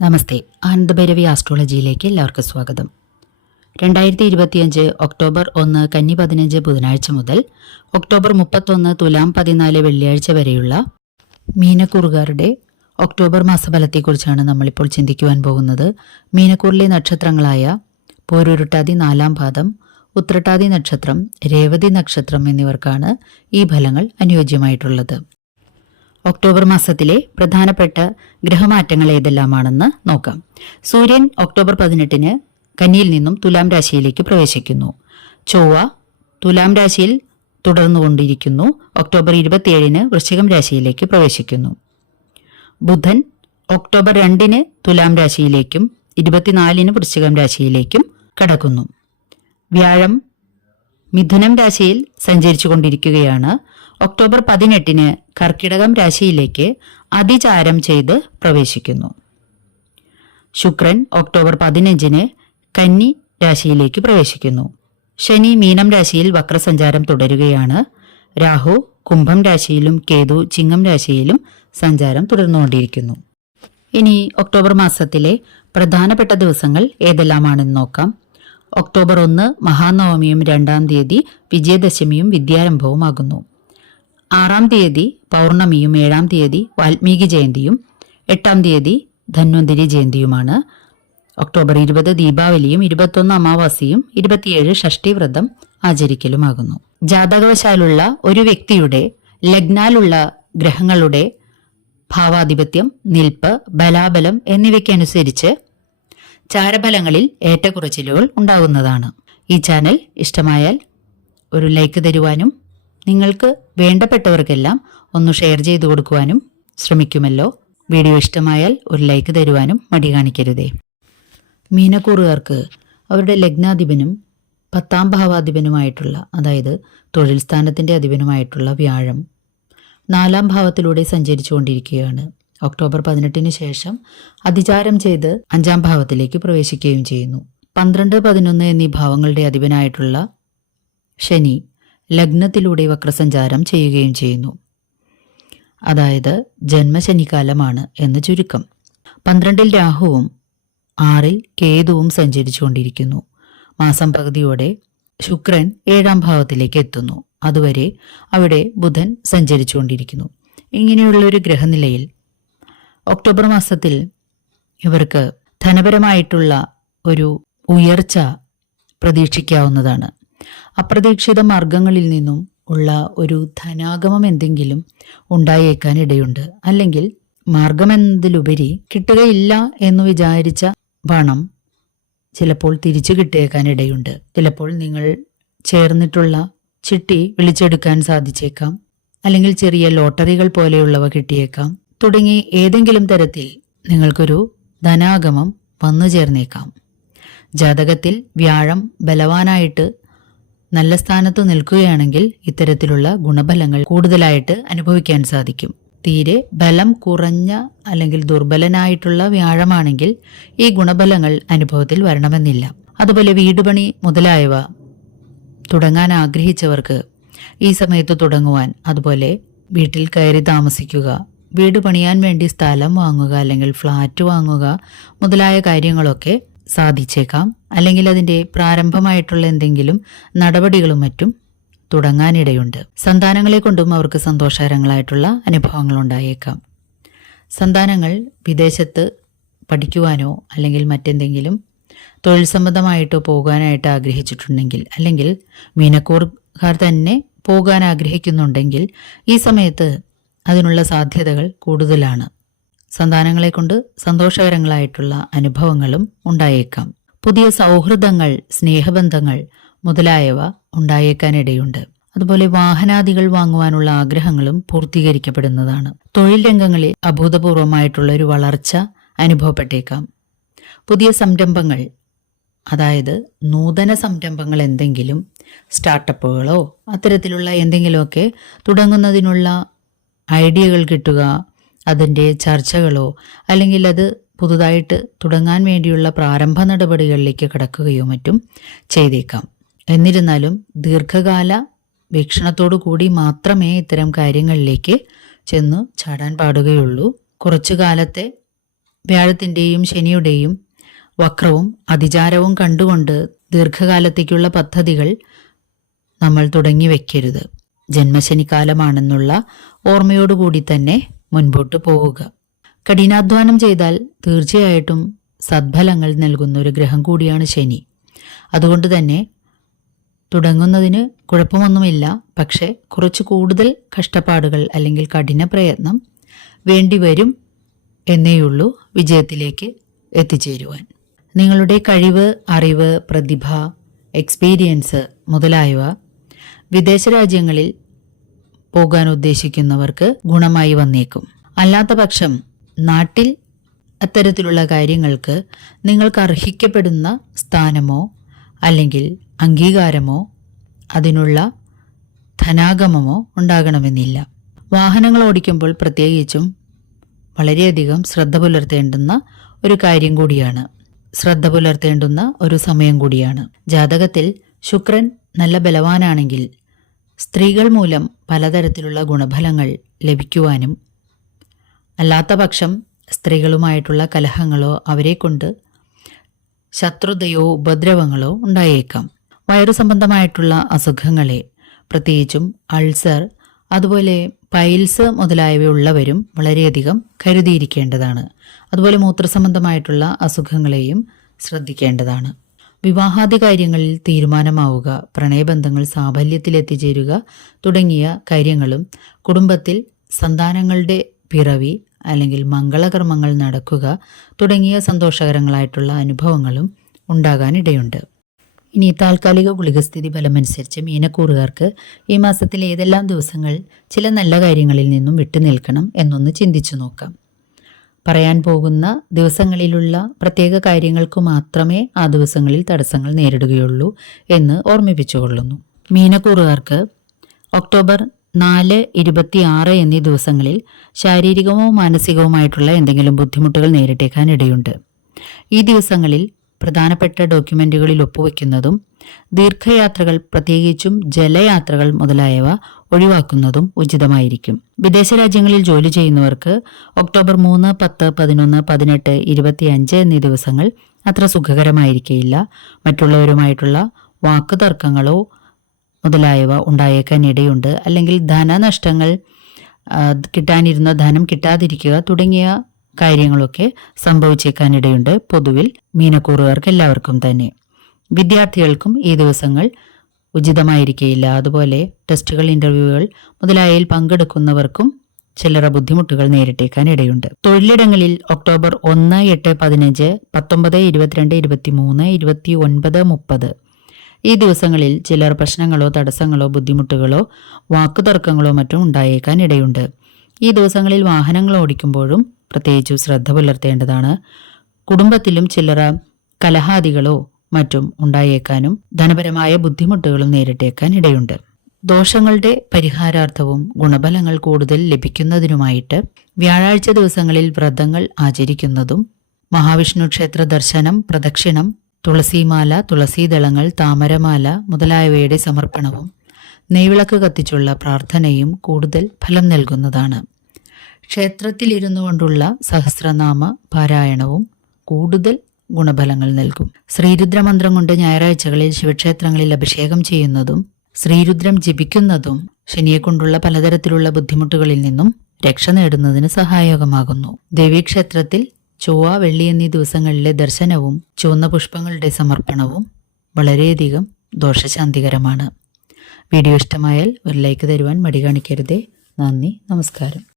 നമസ്തേ. ആനന്ദഭൈരവി ആസ്ട്രോളജിയിലേക്ക് എല്ലാവർക്കും സ്വാഗതം. രണ്ടായിരത്തി ഇരുപത്തിയഞ്ച് ഒക്ടോബർ ഒന്ന് കന്നി പതിനഞ്ച് ബുധനാഴ്ച മുതൽ ഒക്ടോബർ മുപ്പത്തൊന്ന് തുലാം പതിനാല് വെള്ളിയാഴ്ച വരെയുള്ള മീനക്കൂറുകാരുടെ ഒക്ടോബർ മാസഫലത്തെക്കുറിച്ചാണ് നമ്മളിപ്പോൾ ചിന്തിക്കുവാൻ പോകുന്നത്. മീനക്കൂറിലെ നക്ഷത്രങ്ങളായ പോരുരുട്ടാതി നാലാം പാദം ഉത്രട്ടാതി നക്ഷത്രം രേവതി നക്ഷത്രം എന്നിവർക്കാണ് ഈ ഫലങ്ങൾ അനുയോജ്യമായിട്ടുള്ളത്. ഒക്ടോബർ മാസത്തിലെ പ്രധാനപ്പെട്ട ഗ്രഹമാറ്റങ്ങൾ ഏതെല്ലാമാണെന്ന് നോക്കാം. സൂര്യൻ ഒക്ടോബർ പതിനെട്ടിന് കന്നിയിൽ നിന്നും തുലാം രാശിയിലേക്ക് പ്രവേശിക്കുന്നു. ചൊവ്വ തുലാം രാശിയിൽ തുടർന്നുകൊണ്ടിരിക്കുന്നു. ഒക്ടോബർ ഇരുപത്തിയേഴിന് വൃശ്ചികം രാശിയിലേക്ക് പ്രവേശിക്കുന്നു. ബുധൻ ഒക്ടോബർ രണ്ടിന് തുലാം രാശിയിലേക്കും ഇരുപത്തിനാലിന് വൃശ്ചികം രാശിയിലേക്കും കടക്കുന്നു. വ്യാഴം മിഥുനം രാശിയിൽ സഞ്ചരിച്ചു കൊണ്ടിരിക്കുകയാണ് ഒക്ടോബർ പതിനെട്ടിന് കർക്കിടകം രാശിയിലേക്ക് അതിചാരം ചെയ്ത് പ്രവേശിക്കുന്നു. ശുക്രൻ ഒക്ടോബർ പതിനഞ്ചിന് കന്നി രാശിയിലേക്ക് പ്രവേശിക്കുന്നു. ശനി മീനം രാശിയിൽ വക്രസഞ്ചാരം തുടരുകയാണ്. രാഹു കുംഭം രാശിയിലും കേതു ചിങ്ങം രാശിയിലും സഞ്ചാരം തുടർന്നുകൊണ്ടിരിക്കുന്നു. ഇനി ഒക്ടോബർ മാസത്തിലെ പ്രധാനപ്പെട്ട ദിവസങ്ങൾ ഏതെല്ലാമാണെന്ന് നോക്കാം. ഒക്ടോബർ ഒന്ന് മഹാനവമിയും രണ്ടാം തീയതി വിജയദശമിയും വിദ്യാരംഭവുമാകുന്നു. ആറാം തീയതി പൗർണമിയും ഏഴാം തീയതി വാൽമീകി ജയന്തിയും എട്ടാം തീയതി ധന്വന്തിരി ജയന്തിയുമാണ്. ഒക്ടോബർ ഇരുപത് ദീപാവലിയും ഇരുപത്തൊന്ന് അമാവാസിയും ഇരുപത്തിയേഴ് ഷഷ്ടിവ്രതം ആചരിക്കലുമാകുന്നു. ജാതകവശാലുള്ള ഒരു വ്യക്തിയുടെ ലഗ്നാലുള്ള ഗ്രഹങ്ങളുടെ ഭാവാധിപത്യം നിൽപ്പ് ബലാബലം എന്നിവയ്ക്കനുസരിച്ച് ചാരഫലങ്ങളിൽ ഏറ്റക്കുറച്ചിലുകൾ ഉണ്ടാകുന്നതാണ്. ഈ ചാനൽ ഇഷ്ടമായാൽ ഒരു ലൈക്ക് തരുവാനും നിങ്ങൾക്ക് വേണ്ടപ്പെട്ടവർക്കെല്ലാം ഒന്ന് ഷെയർ ചെയ്തു കൊടുക്കുവാനും ശ്രമിക്കുമല്ലോ. വീഡിയോ ഇഷ്ടമായാൽ ഒരു ലൈക്ക് തരുവാനും മടി കാണിക്കരുതേ. മീനക്കൂറുകാർക്ക് അവരുടെ ലഗ്നാധിപനും പത്താം ഭാവാധിപനുമായിട്ടുള്ള അതായത് തൊഴിൽ സ്ഥാനത്തിന്റെ അധിപനുമായിട്ടുള്ള വ്യാഴം നാലാം ഭാവത്തിലൂടെ സഞ്ചരിച്ചുകൊണ്ടിരിക്കുകയാണ്. ഒക്ടോബർ പതിനെട്ടിന് ശേഷം അതിചാരം ചെയ്ത് അഞ്ചാം ഭാവത്തിലേക്ക് പ്രവേശിക്കുകയും ചെയ്യുന്നു. പന്ത്രണ്ട് പതിനൊന്ന് എന്നീ ഭാവങ്ങളുടെ അധിപനായിട്ടുള്ള ശനി ലഗ്നത്തിലൂടെ വക്രസഞ്ചാരം ചെയ്യുകയും ചെയ്യുന്നു. അതായത് ജന്മശനിക്കാലമാണ് എന്ന് ചുരുക്കം. പന്ത്രണ്ടിൽ രാഹുവും ആറിൽ കേതുവും സഞ്ചരിച്ചുകൊണ്ടിരിക്കുന്നു. മാസം പകുതിയോടെ ശുക്രൻ ഏഴാം ഭാവത്തിലേക്ക് എത്തുന്നു. അതുവരെ അവിടെ ബുധൻ സഞ്ചരിച്ചുകൊണ്ടിരിക്കുന്നു. ഇങ്ങനെയുള്ള ഒരു ഗ്രഹനിലയിൽ ഒക്ടോബർ മാസത്തിൽ ഇവർക്ക് ധനപരമായിട്ടുള്ള ഒരു ഉയർച്ച പ്രതീക്ഷിക്കാവുന്നതാണ്. അപ്രതീക്ഷിത മാർഗങ്ങളിൽ നിന്നും ഉള്ള ഒരു ധനാഗമം എന്തെങ്കിലും ഉണ്ടായേക്കാൻ ഇടയുണ്ട്. അല്ലെങ്കിൽ മാർഗമെന്നതിലുപരി കിട്ടുകയില്ല എന്ന് വിചാരിച്ച പണം ചിലപ്പോൾ തിരിച്ചു കിട്ടിയേക്കാൻ ഇടയുണ്ട്. ചിലപ്പോൾ നിങ്ങൾ ചേർന്നിട്ടുള്ള ചിട്ടി വിളിച്ചെടുക്കാൻ സാധിച്ചേക്കാം. അല്ലെങ്കിൽ ചെറിയ ലോട്ടറികൾ പോലെയുള്ളവ കിട്ടിയേക്കാം. തുടങ്ങി ഏതെങ്കിലും തരത്തിൽ നിങ്ങൾക്കൊരു ധനാഗമം വന്നു ചേർന്നേക്കാം. ജാതകത്തിൽ വ്യാഴം ബലവാനായിട്ട് നല്ല സ്ഥാനത്ത് നിൽക്കുകയാണെങ്കിൽ ഇത്തരത്തിലുള്ള ഗുണഫലങ്ങൾ കൂടുതലായിട്ട് അനുഭവിക്കാൻ സാധിക്കും. തീരെ ബലം കുറഞ്ഞ അല്ലെങ്കിൽ ദുർബലനായിട്ടുള്ള വ്യാഴമാണെങ്കിൽ ഈ ഗുണഫലങ്ങൾ അനുഭവത്തിൽ വരണമെന്നില്ല. അതുപോലെ വീടുപണി മുതലായവ തുടങ്ങാൻ ആഗ്രഹിച്ചവർക്ക് ഈ സമയത്ത് തുടങ്ങുവാൻ അതുപോലെ വീട്ടിൽ കയറി താമസിക്കുക വീട് പണിയാൻ വേണ്ടി സ്ഥലം വാങ്ങുക അല്ലെങ്കിൽ ഫ്ലാറ്റ് വാങ്ങുക മുതലായ കാര്യങ്ങളൊക്കെ സാധിച്ചേക്കാം. അല്ലെങ്കിൽ അതിന്റെ പ്രാരംഭമായിട്ടുള്ള എന്തെങ്കിലും നടപടികളും മറ്റും തുടങ്ങാനിടയുണ്ട്. സന്താനങ്ങളെ കൊണ്ടും അവർക്ക് സന്തോഷകരങ്ങളായിട്ടുള്ള അനുഭവങ്ങൾ ഉണ്ടായേക്കാം. സന്താനങ്ങൾ വിദേശത്ത് പഠിക്കുവാനോ അല്ലെങ്കിൽ മറ്റെന്തെങ്കിലും തൊഴിൽ സംബന്ധമായിട്ടോ പോകാനായിട്ട് ആഗ്രഹിച്ചിട്ടുണ്ടെങ്കിൽ അല്ലെങ്കിൽ മീനക്കൂർക്കാർ തന്നെ പോകാൻ ആഗ്രഹിക്കുന്നുണ്ടെങ്കിൽ ഈ സമയത്ത് അതിനുള്ള സാധ്യതകൾ കൂടുതലാണ്. സന്താനങ്ങളെ കൊണ്ട് സന്തോഷകരങ്ങളായിട്ടുള്ള അനുഭവങ്ങളും ഉണ്ടായേക്കാം. പുതിയ സൗഹൃദങ്ങൾ സ്നേഹബന്ധങ്ങൾ മുതലായവ ഉണ്ടായേക്കാനിടയുണ്ട്. അതുപോലെ വാഹനാദികൾ വാങ്ങുവാനുള്ള ആഗ്രഹങ്ങളും പൂർത്തീകരിക്കപ്പെടുന്നതാണ്. തൊഴിൽ രംഗങ്ങളിൽ അഭൂതപൂർവമായിട്ടുള്ള ഒരു വളർച്ച അനുഭവപ്പെട്ടേക്കാം. പുതിയ സംരംഭങ്ങൾ അതായത് നൂതന സംരംഭങ്ങൾ എന്തെങ്കിലും സ്റ്റാർട്ടപ്പുകളോ അത്തരത്തിലുള്ള എന്തെങ്കിലുമൊക്കെ തുടങ്ങുന്നതിനുള്ള ഐഡിയകൾ കിട്ടുക അതിന്റെ ചർച്ചകളോ അല്ലെങ്കിൽ അത് പുതുതായിട്ട് തുടങ്ങാൻ വേണ്ടിയുള്ള പ്രാരംഭ നടപടികളിലേക്ക് കടക്കുകയോ മറ്റും ചെയ്തേക്കാം. എന്നിരുന്നാലും ദീർഘകാല വീക്ഷണത്തോടു കൂടി മാത്രമേ ഇത്തരം കാര്യങ്ങളിലേക്ക് ചെന്നു ചാടാൻ പാടുകയുള്ളൂ. കുറച്ചു കാലത്തെ വ്യാഴത്തിന്റെയും ശനിയുടെയും വക്രവും അതിചാരവും കണ്ടുകൊണ്ട് ദീർഘകാലത്തേക്കുള്ള പദ്ധതികൾ നമ്മൾ തുടങ്ങി വെക്കരുത്. ജന്മശനിക്കാലമാണെന്നുള്ള ഓർമ്മയോടുകൂടി തന്നെ മുൻപോട്ട് പോവുക. കഠിനാധ്വാനം ചെയ്താൽ തീർച്ചയായിട്ടും സദ്ഫലങ്ങൾ നൽകുന്ന ഒരു ഗ്രഹം കൂടിയാണ് ശനി. അതുകൊണ്ട് തന്നെ തുടങ്ങുന്നതിന് കുഴപ്പമൊന്നുമില്ല. പക്ഷേ കുറച്ച് കൂടുതൽ കഷ്ടപ്പാടുകൾ അല്ലെങ്കിൽ കഠിന പ്രയത്നം വേണ്ടിവരും എന്നേയുള്ളൂ വിജയത്തിലേക്ക് എത്തിച്ചേരുവാൻ. നിങ്ങളുടെ കഴിവ് അറിവ് പ്രതിഭ എക്സ്പീരിയൻസ് മുതലായവ വിദേശ രാജ്യങ്ങളിൽ പോകാൻ ഉദ്ദേശിക്കുന്നവർക്ക് ഗുണമായി വന്നേക്കും. അല്ലാത്ത പക്ഷം നാട്ടിൽ അത്തരത്തിലുള്ള കാര്യങ്ങൾക്ക് നിങ്ങൾക്ക് അർഹിക്കപ്പെടുന്ന സ്ഥാനമോ അല്ലെങ്കിൽ അംഗീകാരമോ അതിനുള്ള ധനാഗമമോ ഉണ്ടാകണമെന്നില്ല. വാഹനങ്ങൾ ഓടിക്കുമ്പോൾ പ്രത്യേകിച്ചും വളരെയധികം ശ്രദ്ധ പുലർത്തേണ്ടുന്ന ഒരു കാര്യം കൂടിയാണ്. ശ്രദ്ധ പുലർത്തേണ്ടുന്ന ഒരു സമയം കൂടിയാണ്. ജാതകത്തിൽ ശുക്രൻ നല്ല ബലവാനാണെങ്കിൽ സ്ത്രീകൾ മൂലം പലതരത്തിലുള്ള ഗുണഫലങ്ങൾ ലഭിക്കുവാനും അല്ലാത്ത പക്ഷം സ്ത്രീകളുമായിട്ടുള്ള കലഹങ്ങളോ അവരെക്കൊണ്ട് ശത്രുതയോ ഉപദ്രവങ്ങളോ ഉണ്ടായേക്കാം. വയറു സംബന്ധമായിട്ടുള്ള അസുഖങ്ങളെ പ്രത്യേകിച്ചും അൾസർ അതുപോലെ പൈൽസ് മുതലായവയുള്ളവരും വളരെയധികം കരുതിയിരിക്കേണ്ടതാണ്. അതുപോലെ മൂത്രസംബന്ധമായിട്ടുള്ള അസുഖങ്ങളെയും ശ്രദ്ധിക്കേണ്ടതാണ്. വിവാഹാദി കാര്യങ്ങളിൽ തീരുമാനമാവുക പ്രണയബന്ധങ്ങൾ സാഫല്യത്തിൽ എത്തിച്ചേരുക തുടങ്ങിയ കാര്യങ്ങളും കുടുംബത്തിൽ സന്താനങ്ങളുടെ പിറവി അല്ലെങ്കിൽ മംഗളകർമ്മങ്ങൾ നടക്കുക തുടങ്ങിയ സന്തോഷകരങ്ങളായിട്ടുള്ള അനുഭവങ്ങളും ഉണ്ടാകാനിടയുണ്ട്. ഇനി താൽക്കാലിക ഗുളികസ്ഥിതി ഫലമനുസരിച്ച് മീനക്കൂറുകാർക്ക് ഈ മാസത്തിലെ ഏതെല്ലാം ദിവസങ്ങൾ ചില നല്ല കാര്യങ്ങളിൽ നിന്നും വിട്ടുനിൽക്കണം എന്നൊന്ന് ചിന്തിച്ചു നോക്കാം. പറയാൻ പോകുന്ന ദിവസങ്ങളിലുള്ള പ്രത്യേക കാര്യങ്ങൾക്ക് മാത്രമേ ആ ദിവസങ്ങളിൽ തടസ്സങ്ങൾ നേരിടുകയുള്ളൂ എന്ന് ഓർമ്മിപ്പിച്ചുകൊള്ളുന്നു. മീനക്കൂറുകാർക്ക് ഒക്ടോബർ നാല് ഇരുപത്തി ആറ് എന്നീ ദിവസങ്ങളിൽ ശാരീരികമോ മാനസികവുമായിട്ടുള്ള എന്തെങ്കിലും ബുദ്ധിമുട്ടുകൾ നേരിട്ടേക്കാൻ ഇടയുണ്ട് ഈ ദിവസങ്ങളിൽ പ്രധാനപ്പെട്ട ഡോക്യുമെന്റുകളിൽ ഒപ്പുവെക്കുന്നതും ദീർഘയാത്രകൾ പ്രത്യേകിച്ചും ജലയാത്രകൾ മുതലായവ ഒഴിവാക്കുന്നതും ഉചിതമായിരിക്കും. വിദേശ രാജ്യങ്ങളിൽ ജോലി ചെയ്യുന്നവർക്ക് ഒക്ടോബർ മൂന്ന് പത്ത് പതിനൊന്ന് പതിനെട്ട് ഇരുപത്തിയഞ്ച് എന്നീ ദിവസങ്ങൾ അത്ര സുഖകരമായിരിക്കില്ല മറ്റുള്ളവരുമായിട്ടുള്ള വാക്കുതർക്കങ്ങളോ മുതലായവ ഉണ്ടായേക്കാൻ ഇടയുണ്ട് അല്ലെങ്കിൽ ധനനഷ്ടങ്ങൾ കിട്ടാനിരുന്ന ധനം കിട്ടാതിരിക്കുക തുടങ്ങിയ കാര്യങ്ങളൊക്കെ സംഭവിച്ചേക്കാനിടയുണ്ട് പൊതുവിൽ മീനക്കൂറുകാർക്ക് എല്ലാവർക്കും തന്നെ. വിദ്യാർത്ഥികൾക്കും ഈ ദിവസങ്ങൾ ഉചിതമായിരിക്കുകയില്ല അതുപോലെ ടെസ്റ്റുകൾ ഇന്റർവ്യൂകൾ മുതലായവയിൽ പങ്കെടുക്കുന്നവർക്കും ചില്ലറ ബുദ്ധിമുട്ടുകൾ നേരിട്ടേക്കാൻ ഇടയുണ്ട്. തൊഴിലിടങ്ങളിൽ ഒക്ടോബർ ഒന്ന് എട്ട് പതിനഞ്ച് പത്തൊമ്പത് ഇരുപത്തിരണ്ട് ഇരുപത്തി മൂന്ന് ഇരുപത്തി ഒൻപത് മുപ്പത്. ഈ ദിവസങ്ങളിൽ ചിലർ പ്രശ്നങ്ങളോ തടസ്സങ്ങളോ ബുദ്ധിമുട്ടുകളോ വാക്കുതർക്കങ്ങളോ മറ്റും ഉണ്ടായേക്കാൻ ഇടയുണ്ട്. ഈ ദിവസങ്ങളിൽ വാഹനങ്ങൾ ഓടിക്കുമ്പോഴും പ്രത്യേകിച്ചു ശ്രദ്ധ പുലർത്തേണ്ടതാണ്. കുടുംബത്തിലും ചില്ലറ കലഹാദികളോ മറ്റും ഉണ്ടായേക്കാനും ധനപരമായ ബുദ്ധിമുട്ടുകളും നേരിട്ടേക്കാൻ ഇടയുണ്ട്. ദോഷങ്ങളുടെ പരിഹാരാർത്ഥവും ഗുണഫലങ്ങൾ കൂടുതൽ ലഭിക്കുന്നതിനുമായിട്ട് വ്യാഴാഴ്ച ദിവസങ്ങളിൽ വ്രതങ്ങൾ ആചരിക്കുന്നതും മഹാവിഷ്ണു ക്ഷേത്ര ദർശനം പ്രദക്ഷിണം തുളസിമാല തുളസീദളങ്ങൾ താമരമാല മുതലായവയുടെ സമർപ്പണവും നെയ്വിളക്ക് കത്തിച്ചുള്ള പ്രാർത്ഥനയും കൂടുതൽ ഫലം നൽകുന്നതാണ്. ക്ഷേത്രത്തിലിരുന്നു കൊണ്ടുള്ള സഹസ്രനാമ പാരായണവും കൂടുതൽ ഗുണഫലങ്ങൾ നൽകും. ശ്രീരുദ്രമന്ത്രം കൊണ്ട് ഞായറാഴ്ചകളിൽ ശിവക്ഷേത്രങ്ങളിൽ അഭിഷേകം ചെയ്യുന്നതും ശ്രീരുദ്രം ജപിക്കുന്നതും ശനിയെക്കൊണ്ടുള്ള പലതരത്തിലുള്ള ബുദ്ധിമുട്ടുകളിൽ നിന്നും രക്ഷ നേടുന്നതിന് സഹായകമാകുന്നു. ദേവീക്ഷേത്രത്തിൽ ചൊവ്വ വെള്ളി എന്നീ ദിവസങ്ങളിലെ ദർശനവും ചുവന്ന പുഷ്പങ്ങളുടെ സമർപ്പണവും വളരെയധികം ദോഷശാന്തികരമാണ്. വീഡിയോ ഇഷ്ടമായാൽ ഒരു ലൈക്ക് തരുവാൻ മടി കാണിക്കരുതേ. നന്ദി നമസ്കാരം.